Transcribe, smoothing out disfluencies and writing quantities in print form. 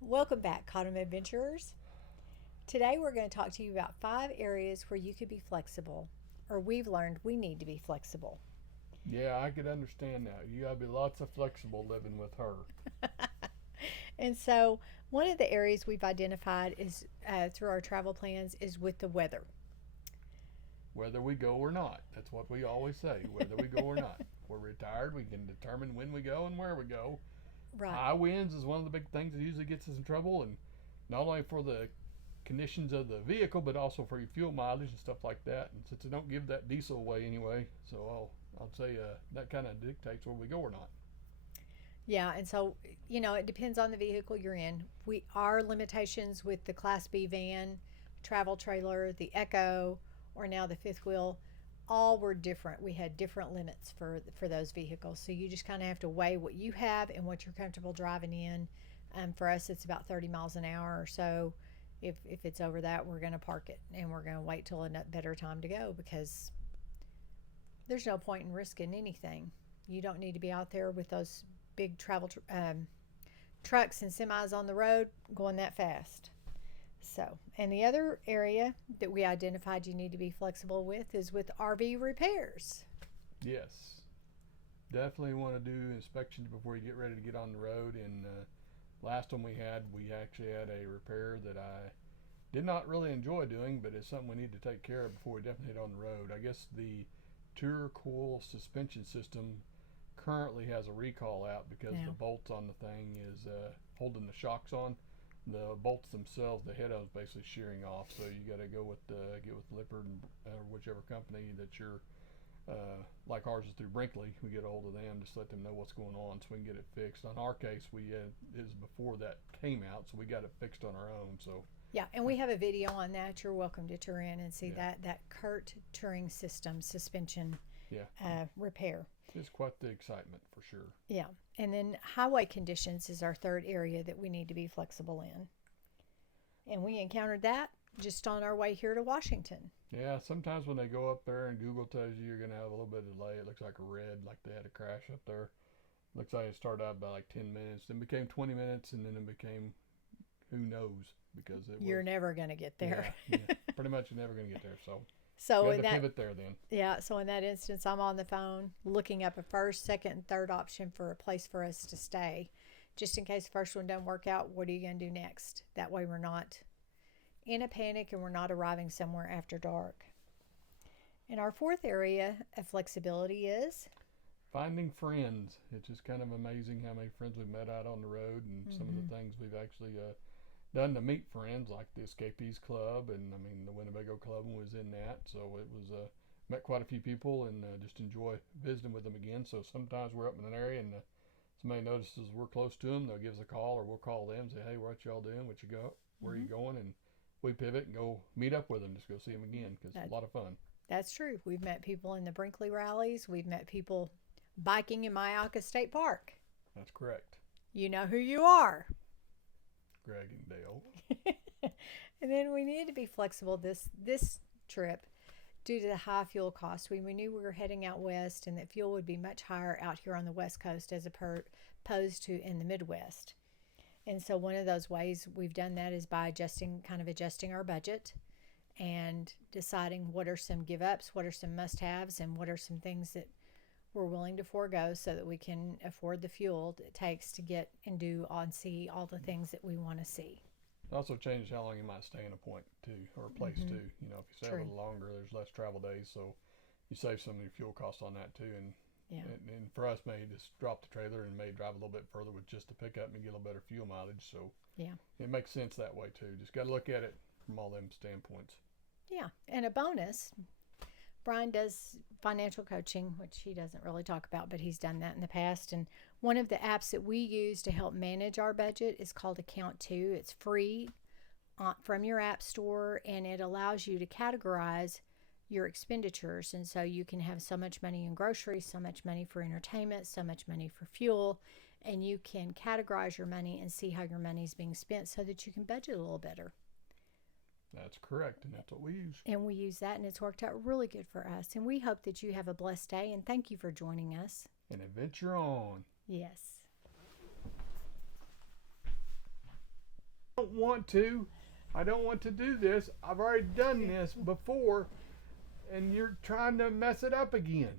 Welcome back, Cotton Adventurers. Today we're going to talk to you about 5 areas where you could be flexible, or we've learned we need to be flexible. Yeah, I could understand that. You gotta be lots of flexible living with her. And so, one of the areas we've identified is through our travel plans is with the weather. Whether we go or not. That's what we always say. Whether we go or not. If we're retired, we can determine when we go and where we go. Right. High winds is one of the big things that usually gets us in trouble, and not only for the conditions of the vehicle, but also for your fuel mileage and stuff like that. And since they don't give that diesel away anyway, so I'll say that kind of dictates where we go or not. Yeah, and so it depends on the vehicle you're in. We Our limitations with the Class B van, travel trailer, the Echo, or now the fifth wheel, all were different. We had different limits for those vehicles. So you just kind of have to weigh what you have and what you're comfortable driving in. For us, it's about 30 miles an hour or so. If it's over that, we're going to park it and we're going to wait till a better time to go because there's no point in risking anything. You don't need to be out there with those big trucks and semis on the road going that fast. So, and the other area that we identified you need to be flexible with is with RV repairs. Yes, definitely want to do inspections before you get ready to get on the road. And last one we actually had a repair that I did not really enjoy doing, but it's something we need to take care of before we definitely hit on the road. I guess the tour coil suspension system currently has a recall out because Yeah. the bolts on the thing is holding the shocks on. The bolts themselves, the head of is basically shearing off. So you got to go with get with Lippard or whichever company that you're like ours is through Brinkley. We get a hold of them, just let them know what's going on so we can get it fixed. On our case, we is before that came out, so we got it fixed on our own. So Yeah, and we have a video on that. You're welcome to tour in and see yeah, that Kurt Touring System suspension yeah, repair. it's quite the excitement for sure. Yeah, and then highway conditions is our third area that we need to be flexible in, and we encountered that just on our way here to Washington. Yeah, sometimes when they go up there and Google tells you you're gonna have a little bit of delay, it looks like a red, like they had a crash up there. Looks like it started out by like 10 minutes, then became 20 minutes, and then it became who knows because it You're was never going to get there. yeah, yeah, pretty much you're never gonna get there. So we So had in to that pivot there then. Yeah, so in that instance, I'm on the phone looking up a first, second, and third option for a place for us to stay. Just in case the first one doesn't work out, what are you going to do next? That way we're not in a panic and we're not arriving somewhere after dark. And our fourth area of flexibility is Finding friends. It's just kind of amazing how many friends we've met out on the road and some of the things we've actually done to meet friends, like the Escapees Club, and I mean the Winnebago Club was in that. So it was met quite a few people and just enjoy visiting with them again. So sometimes we're up in an area and somebody notices we're close to them, they'll give us a call or we'll call them and say, hey, what y'all doing? What you go? Where are you going? And we pivot and go meet up with them, just go see them again because it's that. a lot of fun. That's true. We've met people in the Brinkley rallies. We've met people biking in Myakka State Park. That's correct. You know who you are. Greg and Dale. And then we needed to be flexible this trip due to the high fuel costs. We knew we were heading out west and that fuel would be much higher out here on the west coast as opposed to in the Midwest. And so one of those ways we've done that is by adjusting our budget and deciding what are some give ups, what are some must haves, and what are some things that we're willing to forego so that we can afford the fuel it takes to get and do and see all the things that we want to see. It also changes how long you might stay in a point too, or a place too. You know, if you stay a True. little longer, there's less travel days, so you save some of your fuel costs on that too. And Yeah. and for us, maybe just drop the trailer and maybe drive a little bit further with just the pickup and get a little better fuel mileage. So Yeah. it makes sense that way too. Just got to look at it from all them standpoints. Yeah. And a bonus, Brian does financial coaching, which he doesn't really talk about, but he's done that in the past. And one of the apps that we use to help manage our budget is called Account 2. It's free from your app store and it allows you to categorize your expenditures. And so you can have so much money in groceries, so much money for entertainment, so much money for fuel, and you can categorize your money and see how your money is being spent so that you can budget a little better. That's correct, and that's what we use. And we use that, and it's worked out really good for us. And we hope that you have a blessed day, and thank you for joining us. And adventure on. Yes. want to. I don't want to do this. I've already done this before, and you're trying to mess it up again.